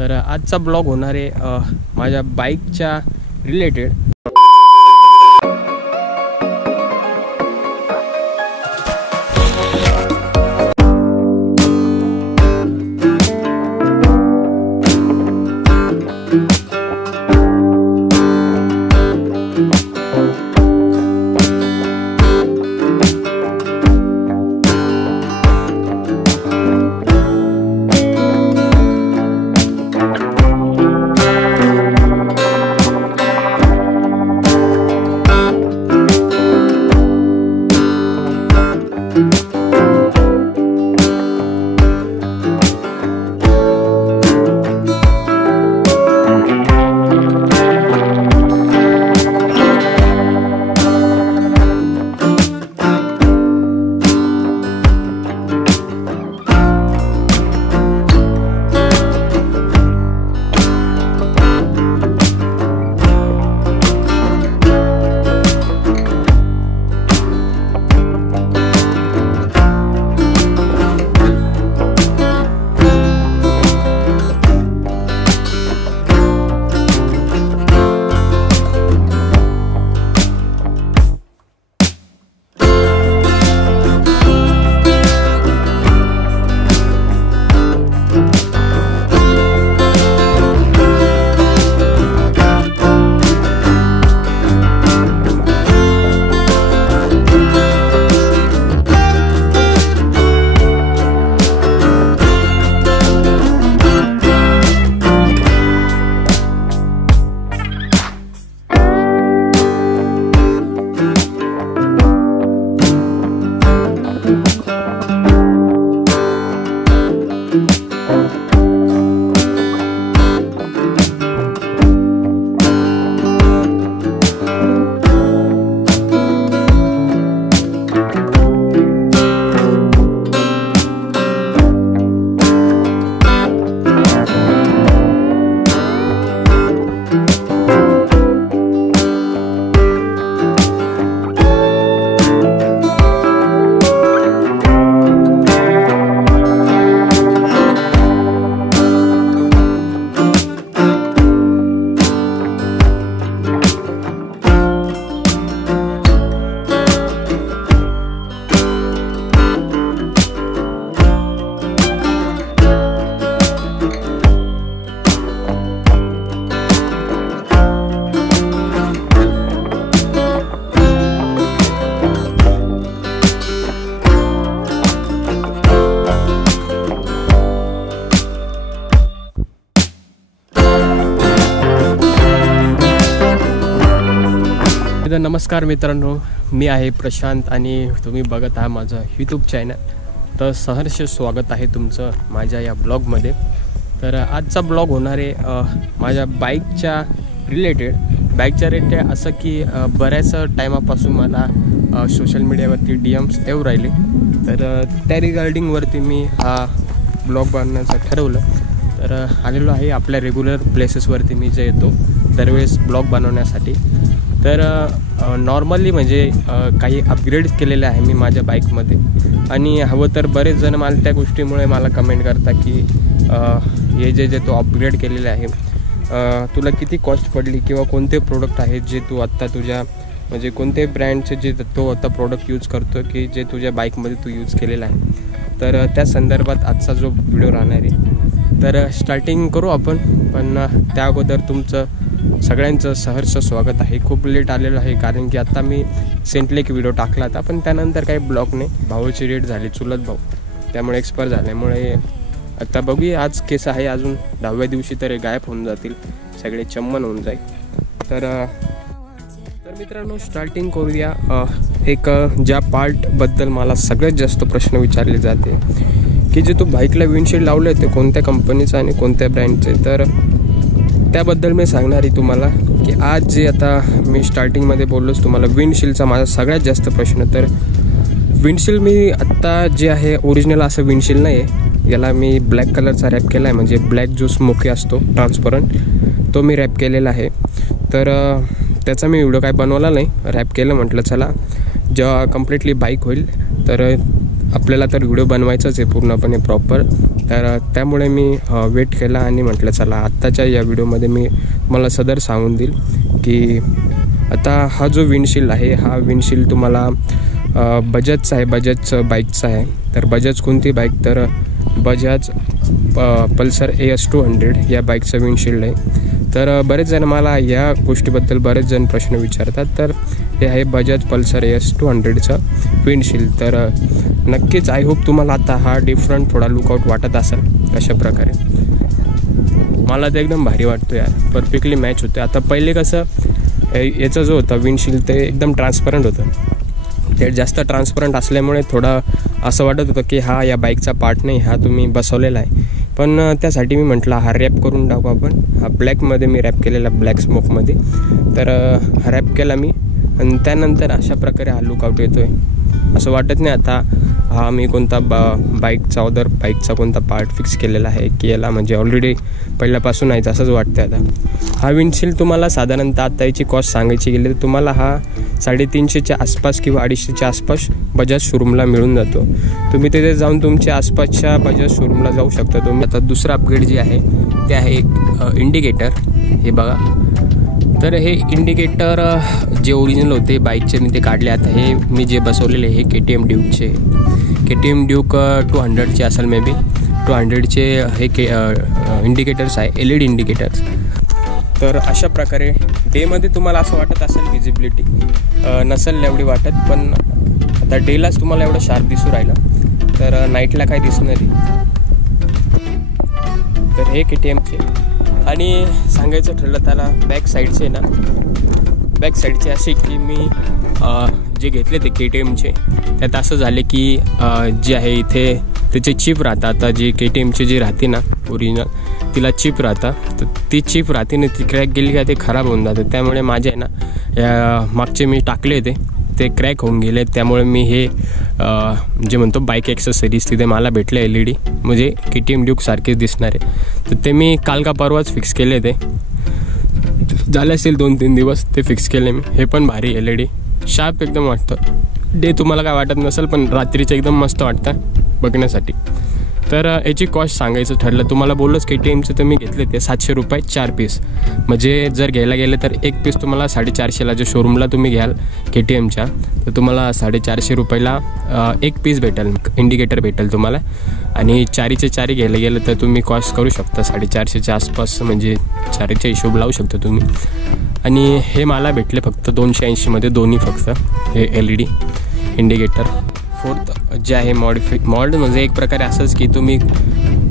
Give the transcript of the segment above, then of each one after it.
तर आजचा ब्लॉग होणार आहे माझ्या बाईकच्या रिलेटेड। नमस्कार मित्रांनो, मी आहे प्रशांत आणि तुम्ही बघत आहात माझं यूट्यूब चॅनल। तर सहर्ष स्वागत आहे तुमचं माझ्या या ब्लॉगमध्ये। तर आजचा ब्लॉग होणार आहे माझ्या बाईकच्या रिलेटेड असं की बऱ्याच टायमापासून मला सोशल मीडियावरती DMs येऊ राहिले, तर त्या रिगार्डिंगवरती मी हा ब्लॉग बनवण्याचं ठरवलं। तर आलेलो आहे आपल्या रेग्युलर प्लेसेसवरती मी जे येतो दरवेळेस ब्लॉग बनवण्यासाठी। तर नॉर्मली म्हणजे काही अपग्रेड केलेले आहे मी माझ्या बाईकमध्ये, आणि हवं तर बरेच जण मला त्या गोष्टीमुळे मला कमेंट करतात की हे जे तू अपग्रेड केलेले आहे तुला किती कॉस्ट पडली, किंवा कोणते प्रोडक्ट आहेत जे तू आत्ता तुझ्या म्हणजे कोणते ब्रँडचे जे तो आता प्रोडक्ट यूज करतो की जे तुझ्या बाईकमध्ये तू यूज केलेला आहे। तर त्या संदर्भात आजचा जो व्हिडिओ राहणार आहे, तर स्टार्टिंग करू आपण। पण त्या अगोदर तुमचं सगळ्यांचं सहर्ष स्वागत आहे। खूप लेट आलेलं आहे कारण की आता मी सेंटली एक व्हिडिओ टाकला होता, पण त्यानंतर काही ब्लॉग नाही, भाऊची डेट झाली, चुलत भाऊ, त्यामुळे एक्सपायर झाल्यामुळे आता बघूया। आज केस आहे अजून 10व्या दिवशी तर गायब होऊन जातील, सगळे चम्मन होऊन जाईल। तर मित्रांनो स्टार्टिंग करूया एक ज्या पार्टबद्दल मला सगळ्यात जास्त प्रश्न विचारले जाते की जे तू बाईकला विंडशील्ड लावले ते कोणत्या कंपनीचं आणि कोणत्या ब्रँडचे। तर त्याबद्दल मी सांगणार आहे तुम्हाला की आज जे आता मी स्टार्टिंगमध्ये बोललोच तुम्हाला विंडशील्डचा माझा सगळ्यात जास्त प्रश्न। तर विंडशील्ड मी आत्ता जे आहे ओरिजिनल असं विंडशील्ड नाही आहे, याला मी ब्लॅक कलरचा रॅप केला आहे, म्हणजे ब्लॅक जो स्मोकी असतो ट्रान्सपरंट तो मी रॅप केलेला आहे। तर त्याचा मी व्हिडिओ काय बनवला नाही, रॅप केलं म्हटलं चला जेव्हा कम्प्लिटली बाईक होईल तर आपल्याला तर व्हिडिओ बनवायचाच आहे पूर्णपणे प्रॉपर, तर त्यामुळे मी वेट केला आणि म्हटलं चला आत्ताच्या या व्हिडिओमध्ये मी मला सदर सांगून देईल की आता हा जो विंडशील्ड आहे हा विंडशील्ड तुम्हाला बजाजचा आहे, बजाजचं बाईकचा आहे. तर बजाज कोणती बाईक, तर बजाज पल्सर AS200 या बाईकचं विंडशील्ड आहे. तर बरेच जण मला या गोष्टीबद्दल बरेच जण प्रश्न विचारतात. तर हे आहे बजाज पल्सर AS200चं विंडशील्ड. तर नक्कीच आय होप तुम्हाला आता हा डिफरंट थोडा लुकआउट वाटत असेल कशा प्रकारे. मला तर एकदम भारी वाटतो यार, परफेक्टली मॅच होतं. आता पहिले कसं याचा जो होता विंडशील्ड ते एकदम ट्रान्सपरंट होतं. ते जास्त ट्रान्सपरंट असल्यामुळे थोडं असं वाटत होतं की हा या बाईकचा पार्ट नाही, हा तुम्ही बसवलेला आहे. पण त्यासाठी मी म्हटलं हा रॅप करून टाकू आपण. हा ब्लॅकमध्ये मी रॅप केलेला, ब्लॅक स्मोकमध्ये. तर हा रॅप केला मी आणि त्यानंतर अशा प्रकारे हा लुकआउट येतो आहे. असं वाटत नाही आता हा मी कोणता बाईकचा बाईकचा कोणता पार्ट फिक्स केलेला आहे की याला म्हणजे ऑलरेडी पहिल्यापासून आहेच असंच वाटतं. आता हा विंडशील्ड तुम्हाला साधारणतः आता याची कॉस्ट सांगायची गेली तर तुम्हाला हा 350च्या आसपास किंवा 250च्या आसपास बजाज शोरूमला मिळून जातो. तुम्ही तिथे जाऊन तुमच्या आसपासच्या बजाज शोरूमला जाऊ शकता तुम्ही. आता दुसरा अपग्रेड जे आहे ते आहे एक इंडिकेटर. हे बघा, तर हे इंडिकेटर जे ओरिजिनल होते बाईकचे मी ते काढले. आता हे मी जे बसवलेले हे KTM ड्यूकचे, KTM ड्यूक 200चे असेल मे बी. 200चे हे इंडिकेटर्स आहे, LED इंडिकेटर्स. तर अशा प्रकारे डेमध्ये तुम्हाला असं वाटत असेल विजिबिलिटी नसेल एवढी वाटत, पण आता डेलाच तुम्हाला एवढं शार्प दिसू राहिलं, तर नाईटला काय दिसणार आहे. तर हे KTMचे. आणि सांगायचं ठरलं त्याला बॅक साईडचे ना, बॅक साईडचे असे की मी जे घेतले ते KTMचे त्यात असं झाले की जे आहे इथे त्याचे चिप राहतात. आता जी KTMची जी राहते ना ओरिजिनल तिला चिप राहतात, तर ती चिप राहते ना ती क्रॅक गेली का ते खराब होऊन जातं. त्यामुळे माझे आहे ना या मागचे मी टाकले ते क्रॅक होऊन गेले. त्यामुळे मी हे जे म्हणतो बाईक ॲक्सेसरीज तिथे मला भेटले LED म्हणजे KTM ड्यूक सारखेच दिसणारे. तर ते मी काल का परवाच फिक्स केले, ते झाले असेल 2-3 दिवस ते फिक्स केले मी. हे पण भारी LED शार्प एकदम वाटतं. डे तुम्हाला काय वाटत नसेल पण रात्रीचं एकदम मस्त वाटतं बघण्यासाठी. तर याची कॉस्ट सांगायचं ठरलं तुम्हाला बोललोच KTMचं तर मी घेतले ते 700 रुपये 4 पीस. म्हणजे जर घ्यायला गेलं तर एक पीस तुम्हाला 450ला, जो शोरूमला तुम्ही घ्याल KTMच्या तर तुम्हाला 450 रुपयाला एक पीस भेटेल, इंडिकेटर भेटेल तुम्हाला. आणि 4चे 4 घ्यायला गेलं तर तुम्ही कॉस्ट करू शकता 450च्या आसपास, म्हणजे 4चे हिशोब लावू शकता तुम्ही. आणि हे मला भेटले फक्त 280मध्ये दोन्ही, फक्त हे LED इंडिकेटर. फोर्थ जे आहे मॉड म्हणजे एक प्रकारे असंच की तुम्ही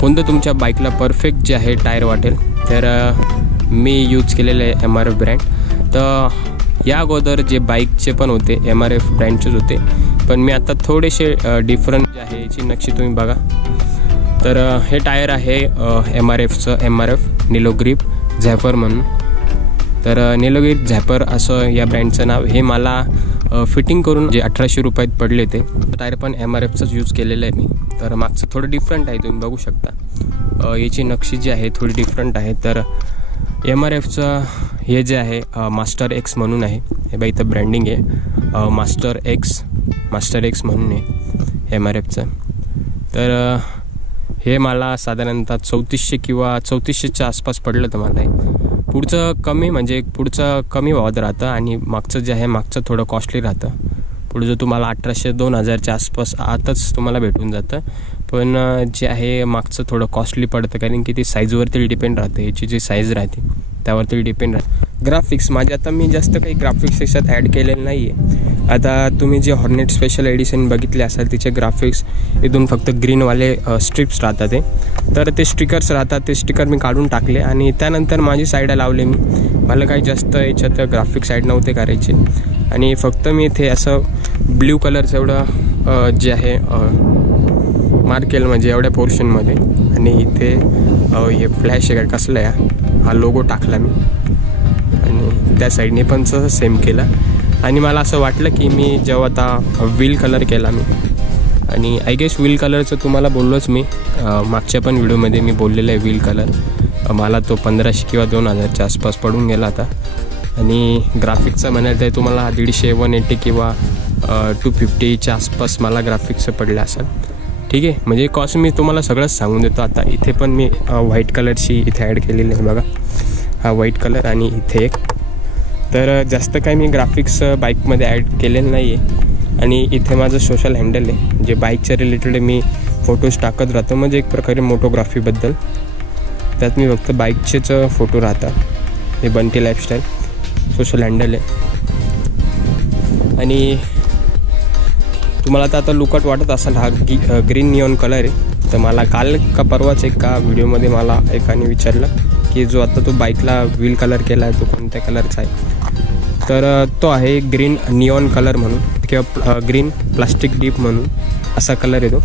कोणतं तुमच्या बाईकला परफेक्ट जे आहे टायर वाटेल. तर मी यूज केलेले आहे MRF ब्रँड. तर या अगोदर जे बाईकचे पण होते MRF ब्रँडचेच होते, पण मी आता थोडेसे डिफरंट जे आहे याची नक्षी तुम्ही बघा. तर हे टायर आहे MRFचं, MRF निलो ग्रिप झॅपर म्हणून. तर निलो ग्रिप झॅपर असं या ब्रँडचं नाव. हे मला फिटिंग करून जे 1800 रुपयात पडले ते टायर पण MRFचंच यूज केलेलं आहे मी. तर मागचं थोडं डिफरंट आहे, तुम्ही बघू शकता. याची नक्षी जी आहे थोडी डिफरंट आहे. तर MRFचं हे जे आहे मास्टर X म्हणून आहे. हे बाई इथं ब्रँडिंग आहे मास्टर X म्हणून आहे MRFचं. तर हे मला साधारणतः 3400 किंवा 3400च्या आसपास पडलं तर मला हे. पुढचं कमी भावात राहतं आणि मागचं जे आहे मागचं थोडं कॉस्टली राहतं. पुढचं तुम्हाला 1800-2000च्या आसपास आताच तुम्हाला भेटून जातं. पण जे आहे मागचं थोडं कॉस्टली पडतं, कारण की ती साईजवरती डिपेंड राहतं. याची जी साईज राहते त्यावरती डिपेंड राहतं. ग्राफिक्स माझे आता मी जास्त काही ग्राफिक्स याच्यात ॲड केलेलं नाही आहे. आता तुम्ही जे हॉर्नेट स्पेशल एडिशन बघितले असाल तिचे ग्राफिक्स इथून फक्त ग्रीनवाले स्ट्रिप्स राहतात ते. तर ते स्टिकर्स राहतात, ते स्टिकर मी काढून टाकले आणि त्यानंतर माझी साईड लावले मी. मला काही जास्त याच्यात ग्राफिक्स ॲड नव्हते करायचे आणि फक्त मी इथे असं ब्ल्यू कलरचं एवढं जे आहे मार्क केलं म्हणजे एवढ्या पोर्शनमध्ये. आणि इथे हे फ्लॅश आहे कसलं आहे हा लोगो टाकला मी आणि त्या साईडने पण तसं सेम केलं. आणि मला असं वाटलं की मी जेव्हा आता व्हील कलर केला मी, आणि आय गेस व्हील कलरचं तुम्हाला बोललोच मी मागच्या पण व्हिडिओमध्ये मी बोललेलं आहे. व्हील कलर मला तो 1500 किंवा 2000च्या आसपास पडून गेला आता. आणि ग्राफिक्सचं म्हणायचं आहे तुम्हाला 150, 180 किंवा 250च्या आसपास मला ग्राफिक्सचं पडलं असेल. ठीक आहे, म्हणजे कॉस्ट मी तुम्हाला सगळंच सांगून देतो. आता इथे पण मी व्हाईट कलरची इथे ॲड केलेली आहे बघा, हा व्हाईट कलर आणि इथे एक. तर जास्त काही मी ग्राफिक्स बाईकमध्ये ॲड केलेलं नाही आहे. आणि इथे माझं सोशल हँडल आहे, जे बाईकच्या रिलेटेड मी फोटोज टाकत राहतो, म्हणजे एक प्रकारे मोटोग्राफीबद्दल. त्यात मी फक्त बाईकचेच फोटो राहतात. हे बंटी लाईफस्टाईल सोशल हँडल आहे. आणि तुम्हाला तर आता लुकट वाटत असेल, हा ग्रीन निऑन कलर आहे. तर मला काल का परवाच एका व्हिडिओमध्ये मला एकाने विचारलं की जो आता तो बाईकला व्हील कलर केला आहे तो कोणत्या कलरचा आहे. तर तो आहे ग्रीन निऑन कलर म्हणून, किंवा ग्रीन प्लास्टिक डीप म्हणून असा कलर आहे तो.